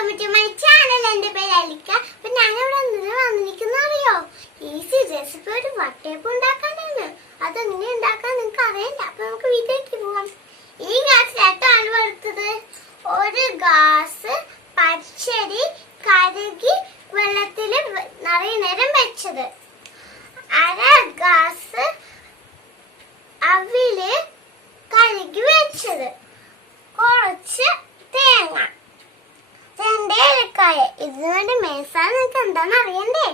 Welcome to my channel എന്റെ പേര് അലിക്ക. അപ്പൊ ഞാനിവിടെ എന്തിനാ വന്നിരിക്കുന്ന അറിയോ ഈസി റെസിപ്പി ഒരു വട്ടയപ്പം ഉണ്ടാക്കാനാണ്. അതെങ്ങനെ ഉണ്ടാക്കാൻ നിങ്ങൾക്ക് അറിയില്ല അപ്പൊ നമുക്ക് വീട്ടിലേക്ക് പോവാം. ഈ ഗ്ലാസ്സിലായിട്ടാണ് വറുത്തത്? ഒരു ഗ്ലാസ് പച്ചരി കരുകി വെള്ളത്തിൽ നിറയെ നേരം വെച്ചത്. അര ഗ്ലാസ് അവിൽ കഴുകി വെച്ചത് കുറച്ച് തേങ്ങ രണ്ട് ഏലക്കായ ഇതിനു വേണ്ടി മേസാൻ എന്താണെന്ന് അറിയണ്ടേ?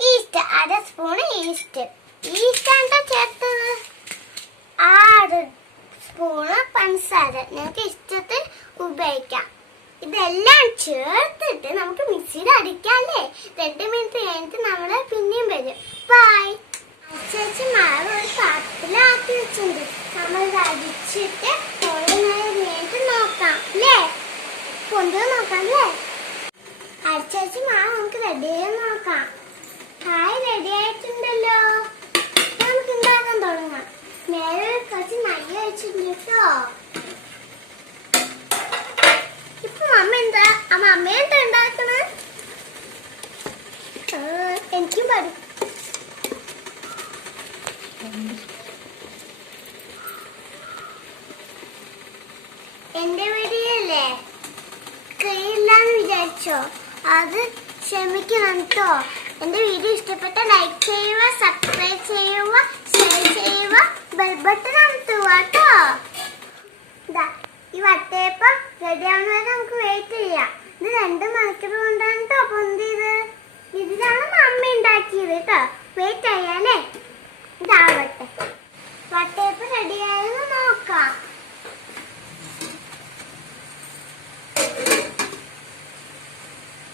ഈസ്റ്റ് അര സ്പൂൺ ഈസ്റ്റ് ഈസ്റ്റ് ആണ് ചേർത്തത്. ആറ് സ്പൂണ് പഞ്ചസാര. നിങ്ങൾക്ക് ഇഷ്ടത്തിൽ ഉപയോഗിക്കാം. ഇതെല്ലാം ചേർത്തിട്ട് നമുക്ക് മിക്സിയിൽ അടിക്കാല്ലേ? രണ്ട് മിനിറ്റ് കഴിഞ്ഞിട്ട് നമ്മൾ പിന്നെയും വരും. ബൈ ചേച്ചി മാവ് ഒരു പാത്രത്തിലാക്കി വെച്ചിട്ടുണ്ട്. നമ്മൾ അടിച്ചിട്ട് കുറേ നേരം കഴിഞ്ഞിട്ട് നോക്കാം. അല്ലേ കൊണ്ടുപോയി നോക്കാം അല്ലേ അടിച്ചേച്ചി മാ നമുക്ക് റെഡിയായി നോക്കാം. കായ റെഡി ആയിട്ടുണ്ടല്ലോ. നമുക്ക് ഉണ്ടാക്കാൻ തുടങ്ങാം? മേലെ കുറച്ച് നല്ല വെച്ചിട്ടുണ്ട് കേട്ടോ. ഇപ്പൊ മമ്മ എന്താ അമ്മ അമ്മ എന്താ ഉണ്ടാക്കണേ? ആ, എനിക്കും പാടും എന്റെ വീഡിയോല്ലേ കഴിയില്ലാന്ന് വിചാരിച്ചോ? അത് ക്ഷമിക്കണം കേട്ടോ എന്റെ വീഡിയോ ഇഷ്ടപ്പെട്ട ലൈക്ക് ചെയ്യുക സബ്സ്ക്രൈബ് ചെയ്യുക ഷെയർ ചെയ്യുക ബെൽ ബട്ടൺ അമർത്തുക കേട്ടോ ഈ വട്ടയപ്പം റെഡി നമുക്ക് വെയിറ്റ് ചെയ്യാം. ഇത് രണ്ട് മണിക്കൂർ കൊണ്ടാണ് കേട്ടോ പൊന്തിയത് ഇതിലാണ് മമ്മ ഉണ്ടാക്കിയത് കേട്ടോ വെയിറ്റ് ചെയ്യാല്ലേ ഇതാവട്ടെ വട്ടയപ്പം റെഡി ആയെന്ന് നോക്കാം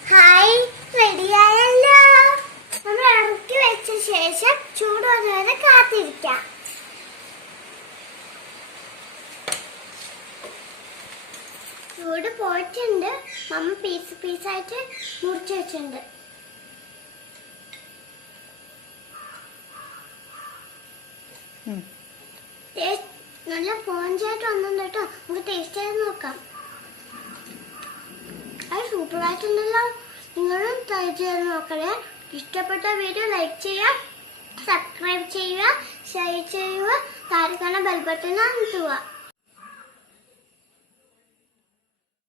ഹായ് റെഡിയായല്ലോ നമ്മൾ ഇറക്കി വെച്ച ശേഷം ചൂട് വരെ കാത്തിരിക്കാം ചൂട് പോയിട്ടുണ്ട് മമ്മ പീസ് പീസായിട്ട് മുറിച്ച് വെച്ചിട്ടുണ്ട്. നല്ല പോഞ്ചായിട്ട് ഒന്നും കേട്ടോ. നമുക്ക് ടേസ്റ്റ് ചെയ്ത് നോക്കാം. അത് സൂപ്പറായിട്ടുണ്ടല്ലോ നിങ്ങളും ട്രൈ ചെയ്ത് നോക്കണേ. ഇഷ്ടപ്പെട്ട വീഡിയോ ലൈക്ക് ചെയ്യുക സബ്സ്ക്രൈബ് ചെയ്യുക ഷെയർ ചെയ്യുക താഴെ കാണാൻ ബെൽ അമർത്തുക.